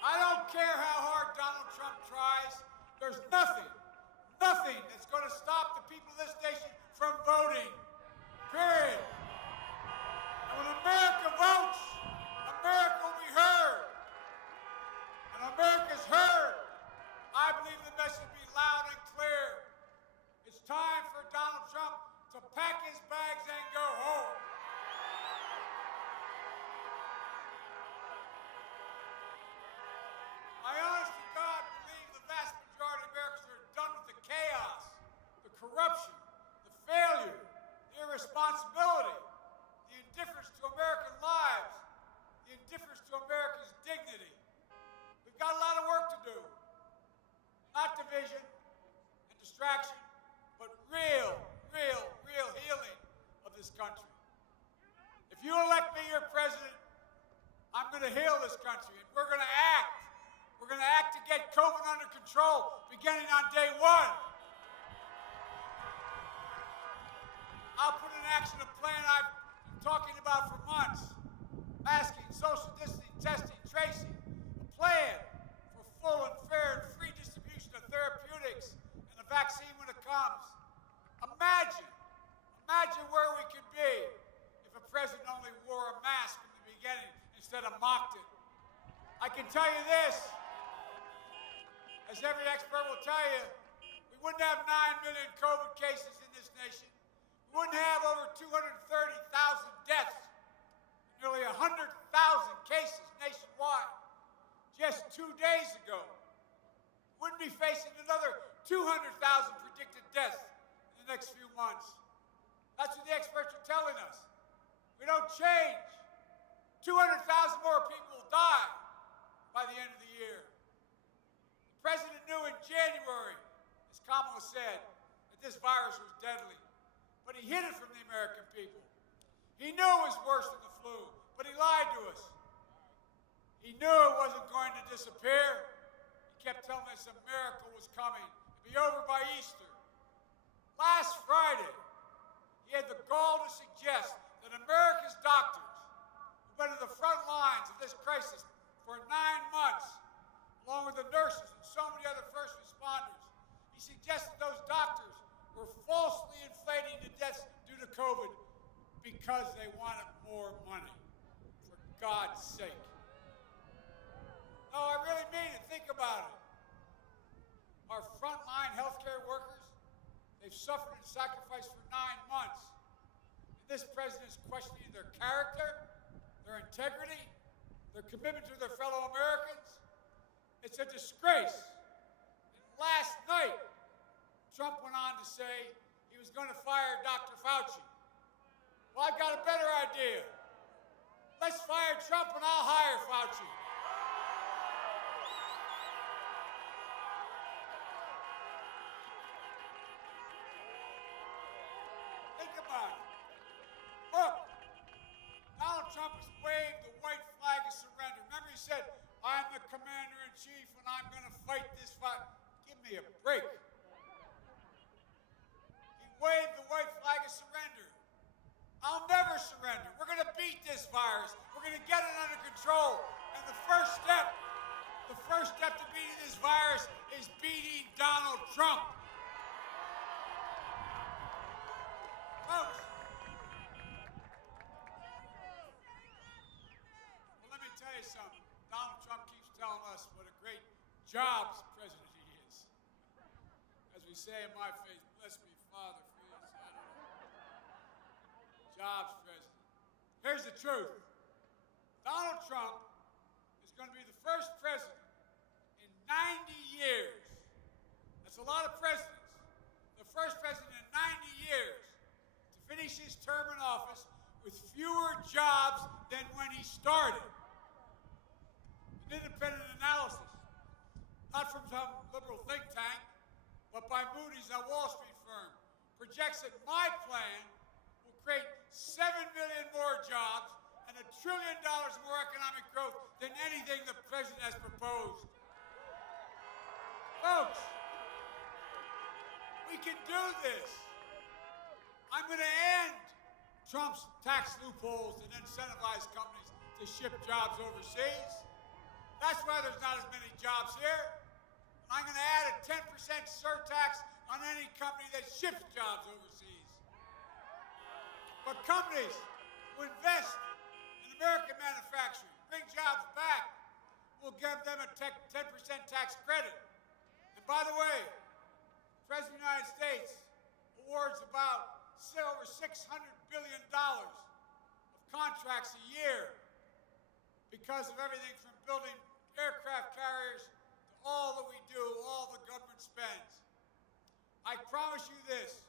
I don't care how hard Donald Trump tries. There's nothing that's going to stop the people of this nation from voting. Period. And when America votes, America will be heard. And America's heard. I believe the message will be loud and clear. It's time for Donald Trump to pack his bags and go home. I honest to God believe the vast majority of Americans are done with the chaos, the corruption, the failure, the irresponsibility, the indifference to American lives, the indifference to America's dignity. We've got a lot of work to do. Not division and distraction, but real healing of this country. If you elect me your president, I'm going to heal this country, and we're going to act. We're going to act to get COVID under control, beginning on day one. I'll put in action a plan I've been talking about for months. Masking, social distancing, testing, tracing. A plan for full and fair and free distribution of therapeutics and a vaccine when it comes. Imagine where we could be if a president only wore a mask from the beginning instead of mocked it. I can tell you this, as every expert will tell you, we wouldn't have 9 million COVID cases in this nation. We wouldn't have over 230,000 deaths, nearly 100,000 cases nationwide. Just 2 days ago, we wouldn't be facing another 200,000 predicted deaths in the next few months. That's what the experts are telling us. We don't change, 200,000 more people will die by the end of the year. The president knew in January, as Kamala said, that this virus was deadly, but he hid it from the American people. He knew it was worse than the flu, but he lied to us. He knew it wasn't going to disappear. He kept telling us a miracle was coming. It'd be over by Easter. Last Friday, he had the gall to suggest that America's doctors, who've been in the front lines of this crisis for 9 months, along with the nurses and so many other first responders, he suggested those doctors were falsely inflating the deaths due to COVID because they wanted more money. For God's sake. No, I really mean it. Think about it. Our frontline healthcare workers, they've suffered and sacrificed for 9 months. And this president is questioning their character, their integrity, their commitment to their fellow Americans. It's a disgrace. And last night, Trump went on to say he was going to fire Dr. Fauci. Well, I've got a better idea. Let's fire Trump and I'll hire Fauci. Think about it. Look, Donald Trump has waved the white flag of surrender. Remember, he said, I'm the commander-in-chief and I'm going to fight this fight. Give me a break. He waved the white flag of surrender. I'll never surrender. We're going to beat this virus. We're going to get it under control. And the first step to beating this virus is beating Donald Trump. Folks, well, let me tell you something. Donald Trump keeps telling us what a great jobs president he is. As we say in my faith, bless me, Father, for his, jobs president. Here's the truth. Donald Trump is going to be the first president in 90 years. That's a lot of presidents. The first president in 90 years to finish his term in office with fewer jobs than when he started. An independent analysis, not from some liberal think tank, but by Moody's, a Wall Street firm, projects that my plan will create 7 million more jobs and $1 trillion more economic growth than anything the president has proposed. Folks, we can do this. I'm going to end Trump's tax loopholes that incentivize companies to ship jobs overseas. That's why there's not as many jobs here. I'm going to add a 10% surtax on any company that ships jobs overseas. But companies who invest in American manufacturing, bring jobs back, will give them a 10% tax credit. And by the way, the President of the United States awards about over $600 billion of contracts a year because of everything from building aircraft carriers to all that we do, all the government spends. I promise you this,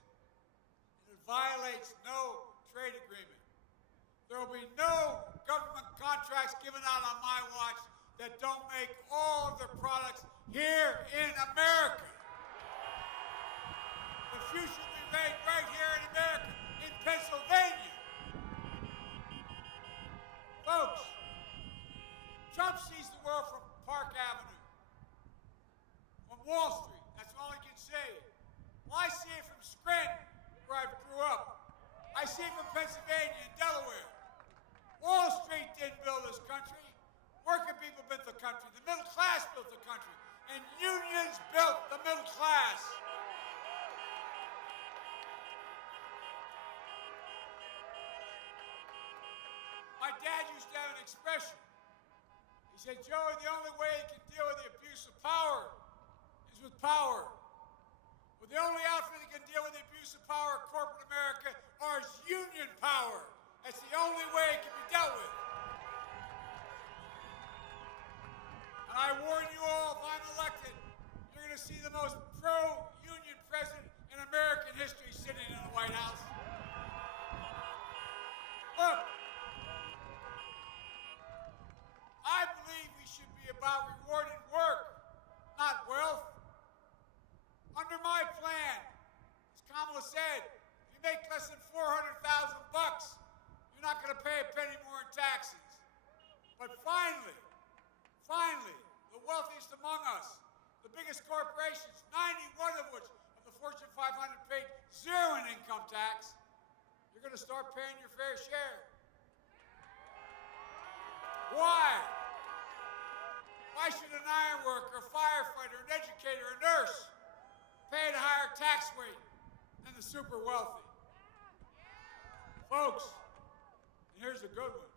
it violates no trade agreement. There will be no government contracts given out on my watch that don't make all of their products here in America. The future will be made right here in America, in Pennsylvania. Folks, Trump sees the world from Park Avenue, from Wall Street. That's all he can see. Well, I see it from Scranton, where I grew up. I see it from Pennsylvania and Delaware. Wall Street didn't build this country. Working people built the country. The middle class built the country. And unions built the middle class. My dad used to have an expression. He said, Joey, the only way you can deal with the abuse of power is with power. Well, the only outfit that can deal with the abuse of power of corporate America is union power. That's the only way it can be dealt with. And I warn you all, if I'm elected, you're going to see the most pro-union president in American history sitting in the White House. Look, I believe we should be about rewarding work, not wealth. Under my plan, as Kamala said, if you make less than $400,000, you're not going to pay a penny more in taxes. But finally, the wealthiest among us, the biggest corporations, 91 of which of the Fortune 500 paid zero in income tax, you're going to start paying your fair share. Why? Why should an iron worker, a firefighter, an educator, a nurse pay a higher tax rate than the super wealthy? Folks, and here's a good one.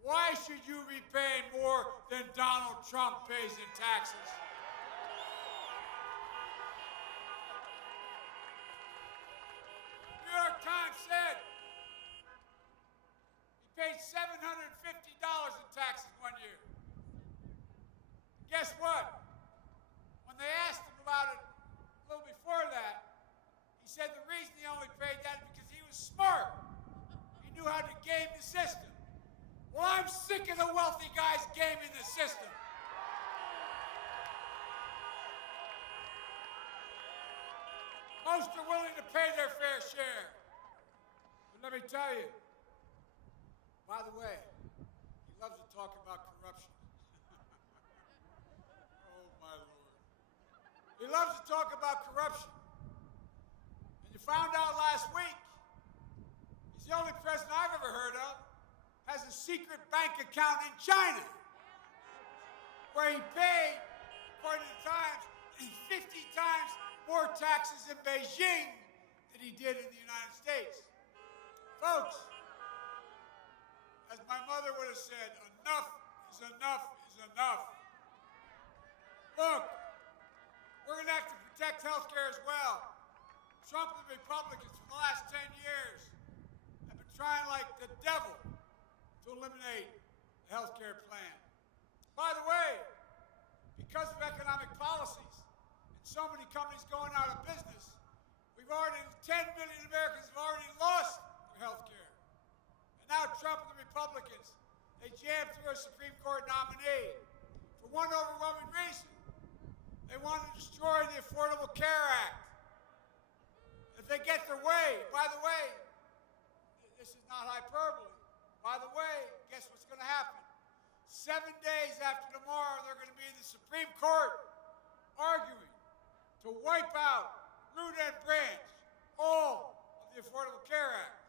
Why should you be paying more than Donald Trump pays in taxes? New York Times said he paid $750 in taxes one year. Guess what? When they asked him about it a little before that, he said the reason he only paid that is because he was smart. He knew how to game the system. Well, I'm sick of the wealthy guys gaming the system. Most are willing to pay their fair share. But let me tell you, by the way, he loves to talk about corruption. Oh, my Lord. He loves to talk about corruption. And you found out last week, he's the only president I've ever heard of has a secret bank account in China where he paid, according to the Times, 50 times more taxes in Beijing than he did in the United States. Folks, as my mother would have said, enough is enough is enough. Look, we're going to have to protect health care as well. Trump and the Republicans for the last 10 years have been trying like the devil to eliminate the health care plan. By the way, because of economic policies and so many companies going out of business, 10 million Americans have already lost their health care. And now Trump and the Republicans, they jammed through a Supreme Court nominee for one overwhelming reason. They want to destroy the Affordable Care Act. If they get their way, by the way, this is not hyperbole. By the way, guess what's going to happen? 7 days after tomorrow, they're going to be in the Supreme Court arguing to wipe out, root and branch, all of the Affordable Care Act.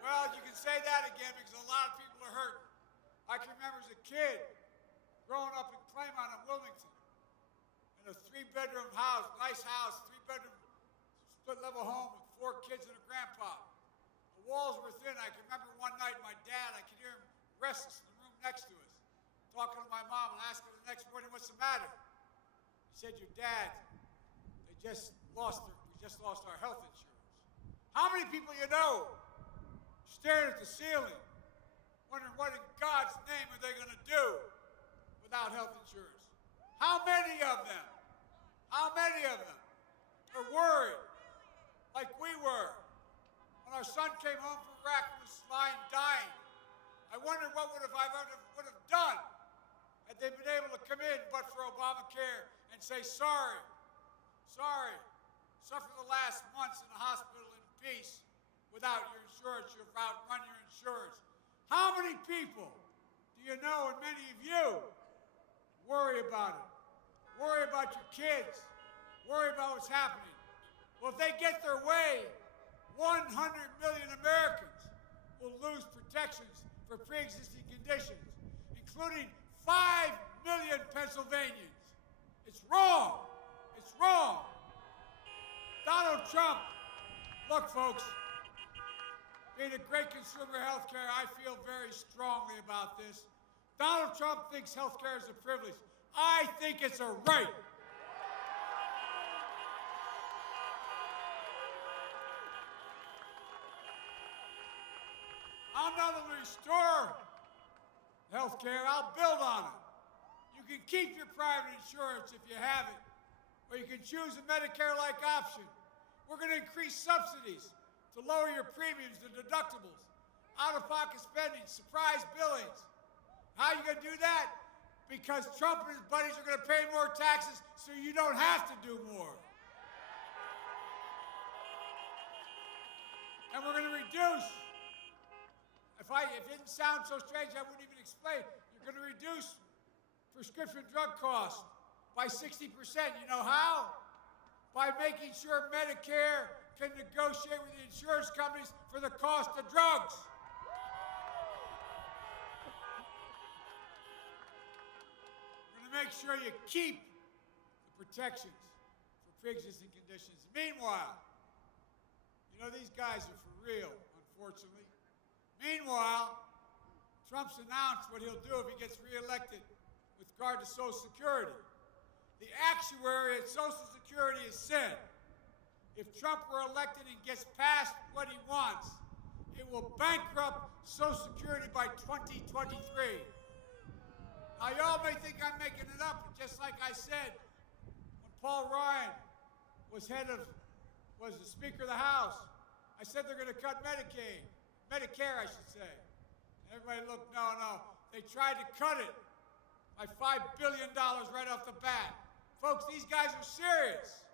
Well, you can say that again because a lot of people are hurting. I can remember as a kid, growing up in Claymont in Wilmington, in a 3-bedroom house, nice house, 3-bedroom split-level home with 4 kids and a grandpa. The walls were thin. I can remember one night my dad, I could hear him restless in the room next to us, talking to my mom and asking her the next morning, what's the matter? He said, your dad, we just lost our health insurance. How many people you know staring at the ceiling, wondering what in God's name are they going to do without health insurance? How many of them are worried like we were when our son came home from Iraq and was lying dying? I wondered what would have done had they been able to come in but for Obamacare and say, sorry, suffer the last months in the hospital in peace without your insurance, you're about run your insurance. How many people do you know, and many of you, worry about it? Worry about your kids. Worry about what's happening. Well, if they get their way, 100 million Americans will lose protections for pre-existing conditions, including 5 million Pennsylvanians. It's wrong. It's wrong. Donald Trump, look, folks, being a great consumer of health care, I feel very strongly about this. Donald Trump thinks health care is a privilege. I think it's a right. I'll not only restore health care, I'll build on it. You can keep your private insurance if you have it, or you can choose a Medicare-like option. We're going to increase subsidies to lower your premiums and deductibles, out-of-pocket spending, surprise billings. How are you going to do that? Because Trump and his buddies are going to pay more taxes so you don't have to do more. And we're going to reduce, if it didn't sound so strange, I wouldn't even explain. You're going to reduce prescription drug costs by 60%. You know how? By making sure Medicare can negotiate with the insurance companies for the cost of drugs. We're going to make sure you keep the protections for pre-existing conditions. Meanwhile, you know, these guys are for real, unfortunately. Meanwhile, Trump's announced what he'll do if he gets reelected with regard to Social Security. The actuary at Social Security has said, if Trump were elected and gets past what he wants, it will bankrupt Social Security by 2023. Now, y'all may think I'm making it up, but just like I said, when Paul Ryan was the Speaker of the House, I said they're going to cut Medicare, I should say. And everybody looked, no. They tried to cut it by $5 billion right off the bat. Folks, these guys are serious.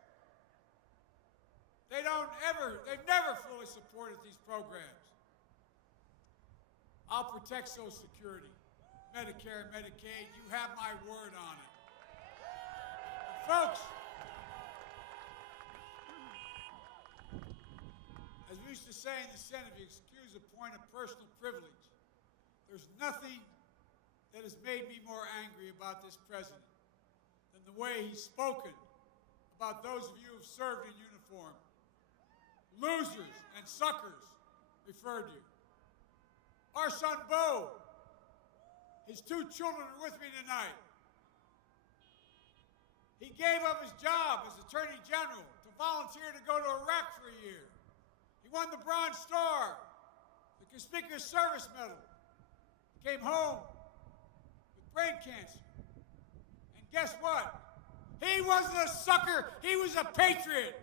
They've never fully supported these programs. I'll protect Social Security, Medicare, and Medicaid. You have my word on it. Folks, as we used to say in the Senate, if you excuse a point of personal privilege, there's nothing that has made me more angry about this president than the way he's spoken about those of you who have served in uniform. Losers and suckers referred to you. Our son Bo, his 2 children are with me tonight. He gave up his job as Attorney General to volunteer to go to Iraq for a year. He won the Bronze Star, the Conspicuous Service Medal. He came home with brain cancer. And guess what? He wasn't a sucker. He was a patriot.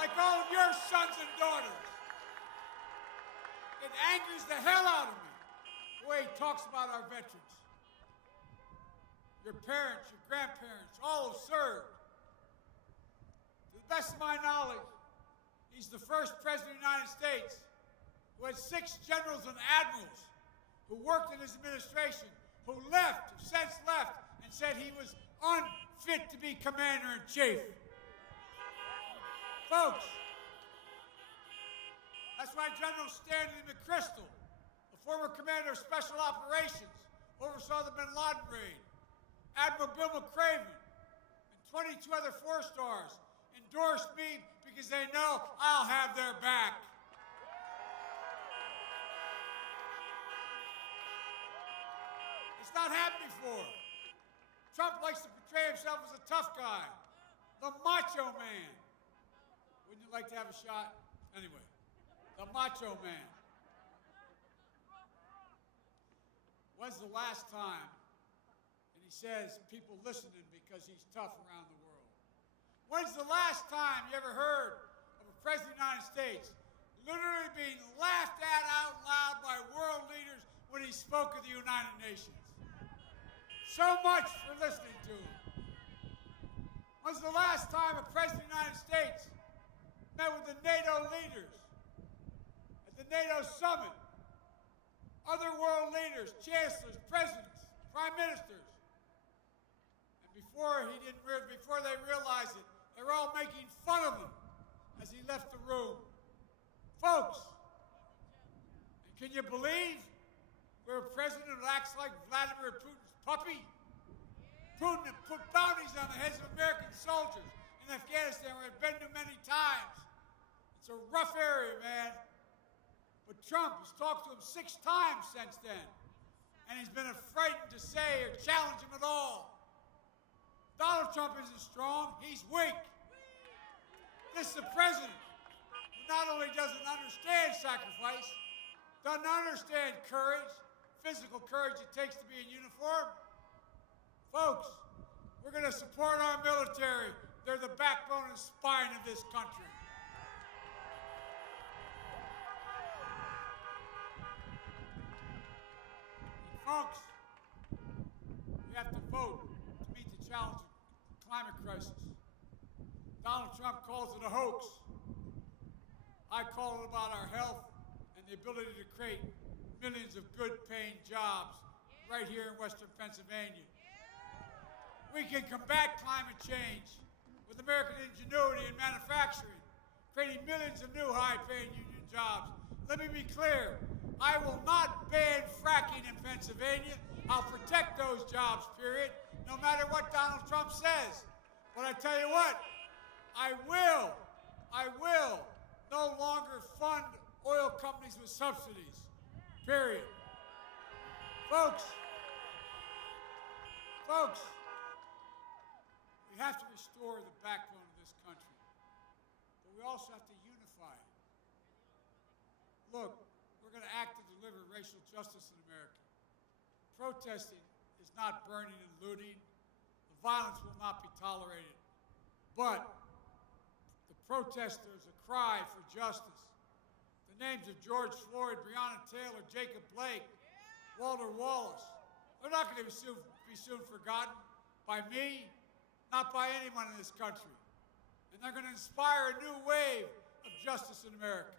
Like all of your sons and daughters. It angers the hell out of me the way he talks about our veterans. Your parents, your grandparents, all have served. To the best of my knowledge, he's the first president of the United States who had 6 generals and admirals who worked in his administration, who since left, and said he was unfit to be commander-in-chief. Folks, that's why General Stanley McChrystal, a former commander of special operations, oversaw the bin Laden raid. Admiral Bill McCraven and 22 other 4-stars endorsed me because they know I'll have their back. It's not happened before. Trump likes to portray himself as a tough guy, the macho man. Wouldn't you like to have a shot? Anyway, the macho man. When's the last time, and he says people listening because he's tough around the world. When's the last time you ever heard of a president of the United States literally being laughed at out loud by world leaders when he spoke at the United Nations? So much for listening to him. When's the last time a president of the United States met with the NATO leaders at the NATO summit? Other world leaders, chancellors, presidents, prime ministers. And before they realized it, they were all making fun of him as he left the room. Folks, and can you believe we're a president who acts like Vladimir Putin's puppy? Putin put bounties on the heads of American soldiers in Afghanistan where I've been to many times. It's a rough area, man. But Trump has talked to him 6 times since then, and he's been afraid to say or challenge him at all. Donald Trump isn't strong, he's weak. This is a president who not only doesn't understand sacrifice, doesn't understand courage, physical courage it takes to be in uniform. Folks, we're going to support our military. They're the backbone and spine of this country. Folks, we have to vote to meet the challenge of the climate crisis. Donald Trump calls it a hoax. I call it about our health and the ability to create millions of good-paying jobs right here in Western Pennsylvania. We can combat climate change with American ingenuity in manufacturing, creating millions of new high-paying union jobs. Let me be clear. I will not ban fracking in Pennsylvania. I'll protect those jobs, period, no matter what Donald Trump says. But I tell you what, I will no longer fund oil companies with subsidies, period. Folks, we have to restore the backbone of this country, but we also have to unify it. Look, we're going to act to deliver racial justice in America. Protesting is not burning and looting. The violence will not be tolerated. But the protesters, a cry for justice. The names of George Floyd, Breonna Taylor, Jacob Blake, Walter Wallace, they're not going to be soon forgotten by me, not by anyone in this country. And they're going to inspire a new wave of justice in America.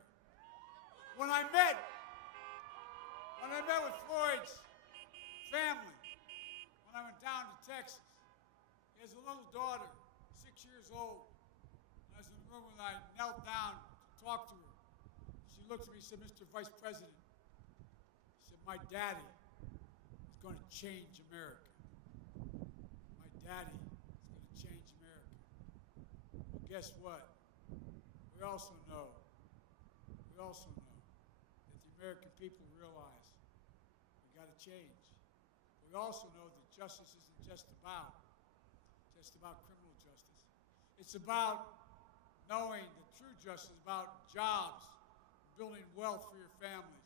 When I met with Floyd's family, when I went down to Texas, he has a little daughter, 6 years old. I was in the room and I knelt down to talk to her. She looked at me and said, "Mr. Vice President," she said, "my daddy is going to change America. My daddy is going to change America." Well, guess what? We also know that the American people realize we got to change. We also know that justice isn't just about criminal justice. It's about knowing that true justice is about jobs, building wealth for your families.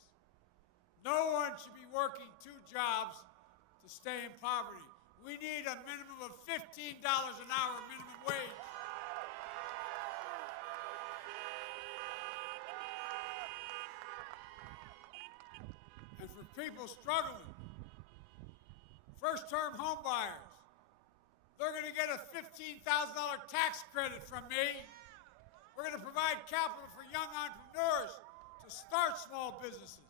No one should be working 2 jobs to stay in poverty. We need a minimum of $15 an hour minimum wage. And for people struggling, first-term home buyers, they're going to get a $15,000 tax credit from me. We're going to provide capital for young entrepreneurs to start small businesses.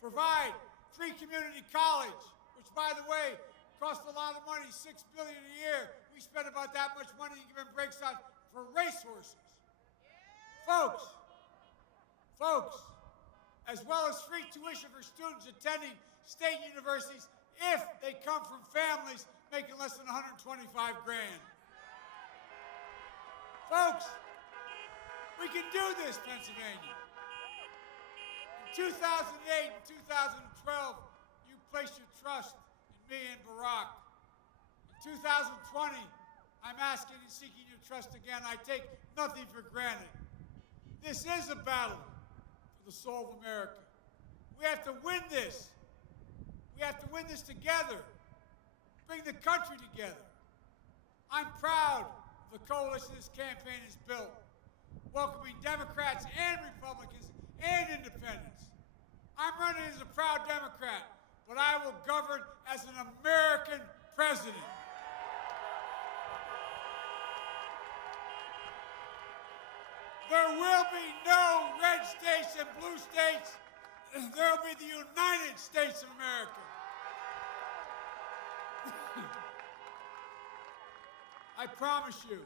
Provide free community college, which, by the way, costs a lot of money, $6 billion a year. We spend about that much money giving breaks out for racehorses. Folks, as well as free tuition for students attending state universities if they come from families making less than 125 grand. Folks, we can do this, Pennsylvania. In 2008 and 2012, you placed your trust in me and Barack. In 2020, I'm asking and seeking your trust again. I take nothing for granted. This is a battle for the soul of America. We have to win this. We have to win this together. Bring the country together. I'm proud of the coalition this campaign has built, welcoming Democrats and Republicans and independents. I'm running as a proud Democrat, but I will govern as an American president. There will be no red states and blue states. There will be the United States of America. I promise you,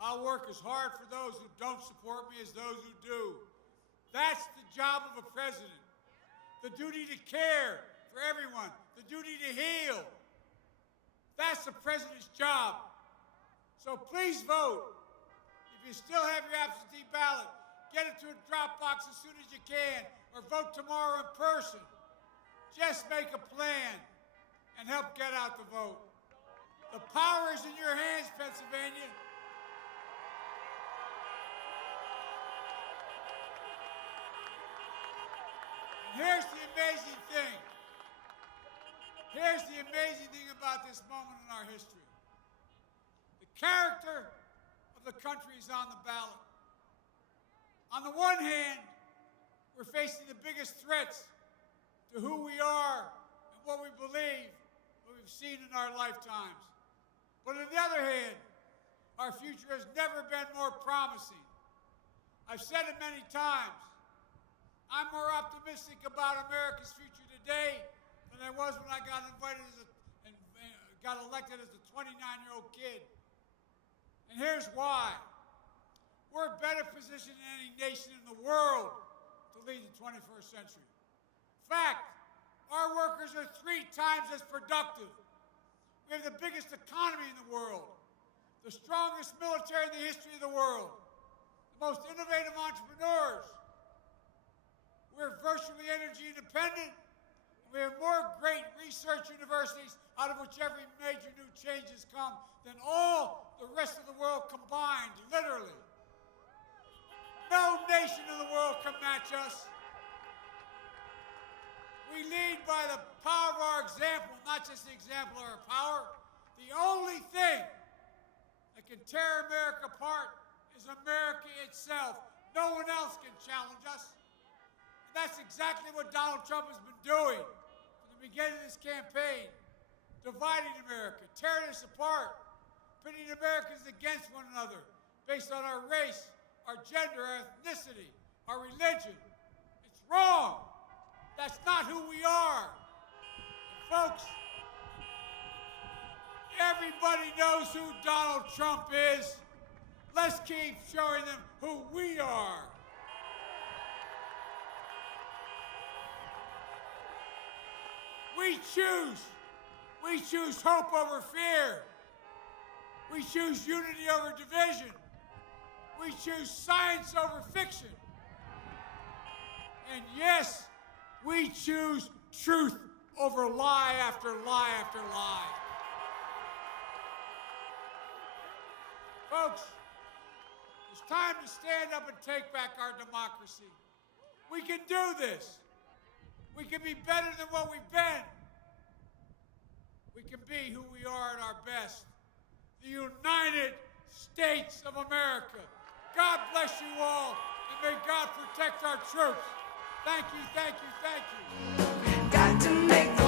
I'll work as hard for those who don't support me as those who do. That's the job of a president. The duty to care for everyone. The duty to heal. That's the president's job. So please vote. If you still have your absentee ballot, get it to a drop box as soon as you can, or vote tomorrow in person. Just make a plan and help get out the vote. The power is in your hands, Pennsylvania. And here's the amazing thing. Here's the amazing thing about this moment in our history. The character of the country is on the ballot. On the one hand, we're facing the biggest threats to who we are and what we believe, what we've seen in our lifetimes. But on the other hand, our future has never been more promising. I've said it many times. I'm more optimistic about America's future today than I was when I got invited and got elected as a 29-year-old kid. And here's why. We're better positioned than any nation in the world to lead the 21st century. In fact, our workers are 3 times as productive. We have the biggest economy in the world, the strongest military in the history of the world, the most innovative entrepreneurs. We're virtually energy independent. We have more great research universities, out of which every major new change has come, than all the rest of the world combined, literally. No nation in the world can match us. We lead by the power of our example, not just the example of our power. The only thing that can tear America apart is America itself. No one else can challenge us. And that's exactly what Donald Trump has been doing from the beginning of this campaign. Dividing America, tearing us apart, pitting Americans against one another based on our race, our gender, our ethnicity, our religion. It's wrong. That's not who we are. And folks, everybody knows who Donald Trump is. Let's keep showing them who we are. We choose hope over fear. We choose unity over division. We choose science over fiction. And yes, we choose truth over lie after lie after lie. Folks, it's time to stand up and take back our democracy. We can do this. We can be better than what we've been. We can be who we are at our best. The United States of America. God bless you all, and may God protect our troops. Thank you, thank you, thank you. Got to make